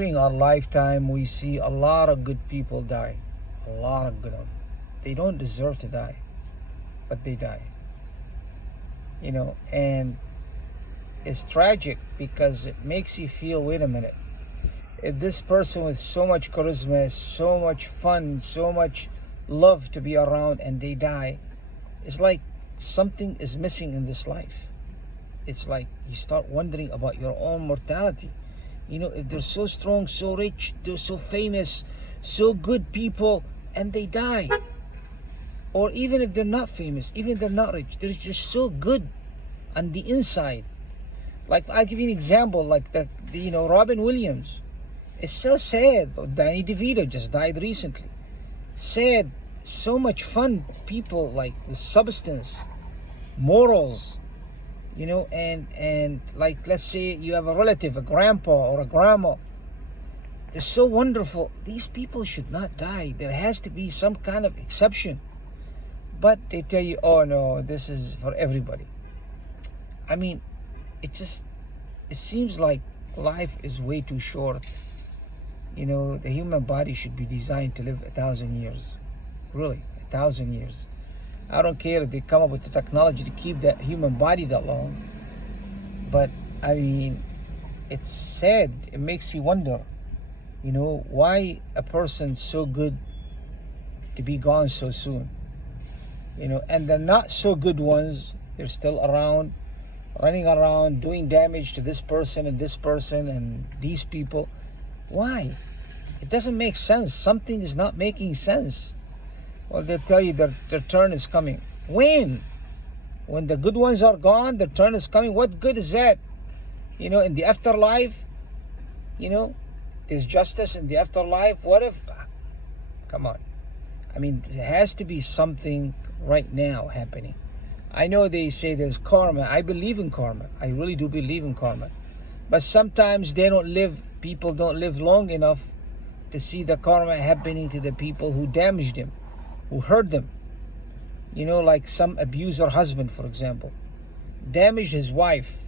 During our lifetime, we see a lot of good people die. A lot of good ones. They don't deserve to die, but they die. And it's tragic because it makes you feel, wait a minute, if this person with so much charisma, so much fun, so much love to be around, and they die, it's like something is missing in this life. It's like you start wondering about your own mortality. If they're so strong, so rich, they're so famous, so good people, and they die. Or even if they're not famous, even if they're not rich, they're just so good on the inside. Like, I'll give you an example, like Robin Williams. It's so sad. Danny DeVito just died recently. Sad. So much fun people, like with substance, morals, and like, let's say you have a relative, a grandpa or a grandma. They're so wonderful. These people should not die. There has to be some kind of exception. But they tell you, oh no, this is for everybody. I mean, it seems like life is way too short. The human body should be designed to live 1,000 years. Really, 1,000 years. I don't care if they come up with the technology to keep that human body that long. But, I mean, it's sad. It makes you wonder, why a person's so good to be gone so soon. And the not so good ones, they're still around, running around, doing damage to this person and these people. Why? It doesn't make sense. Something is not making sense. Well, they tell you that their turn is coming. When? When the good ones are gone, their turn is coming. What good is that? In the afterlife, there's justice in the afterlife. What if? Come on. I mean, there has to be something right now happening. I know they say there's karma. I believe in karma. I really do believe in karma. But sometimes people don't live long enough to see the karma happening to the people who damaged them, who hurt them. Like some abuser husband, for example, damaged his wife,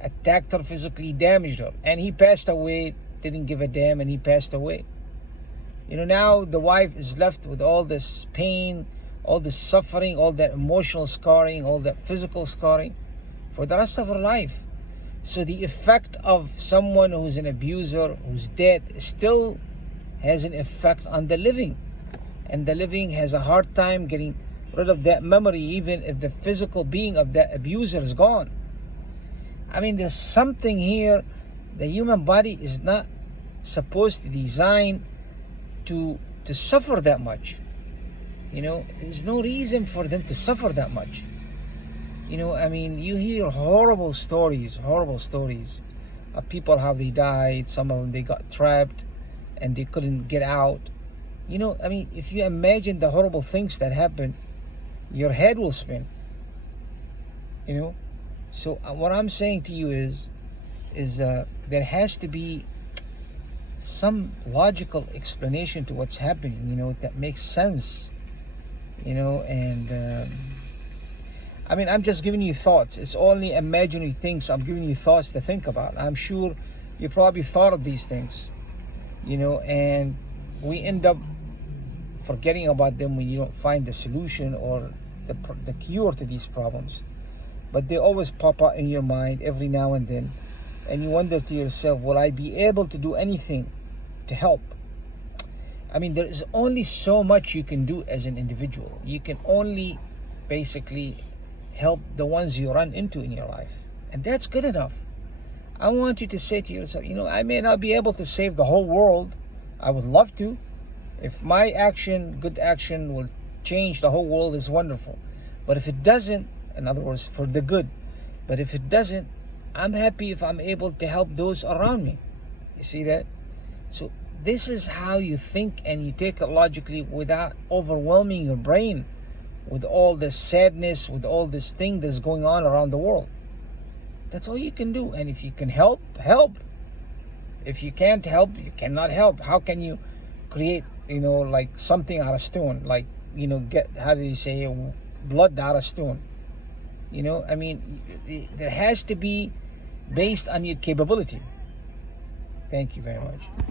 attacked her physically, damaged her, and he passed away, didn't give a damn, and he passed away. Now the wife is left with all this pain, all this suffering, all that emotional scarring, all that physical scarring for the rest of her life. So the effect of someone who's an abuser, who's dead, still has an effect on the living. And the living has a hard time getting rid of that memory, even if the physical being of that abuser is gone. I mean, there's something here. The human body is not supposed to design to suffer that much. There's no reason for them to suffer that much. I mean, you hear horrible stories of people, how they died. Some of them, they got trapped and they couldn't get out. I mean, if you imagine the horrible things that happen, your head will spin. So what I'm saying to you is there has to be some logical explanation to what's happening, that makes sense. I mean, I'm just giving you thoughts. It's only imaginary things. I'm giving you thoughts to think about. I'm sure you probably thought of these things, and we end up forgetting about them when you don't find the solution or the cure to these problems. But they always pop out in your mind every now and then, and you wonder to yourself, will I be able to do anything to help? I mean, there is only so much you can do as an individual. You can only basically help the ones you run into in your life, and that's good enough. I want you to say to yourself, I may not be able to save the whole world. I would love to. If my action, good action, will change the whole world, is wonderful. But if it doesn't, in other words, for the good, but if it doesn't, I'm happy if I'm able to help those around me. You see that? So this is how you think, and you take it logically without overwhelming your brain with all this sadness, with all this thing that's going on around the world. That's all you can do. And if you can help, help. If you can't help, you cannot help. How can you create, like something out of stone? Like, get, how do you say, blood out of stone? I mean, there has to be based on your capability. Thank you very much.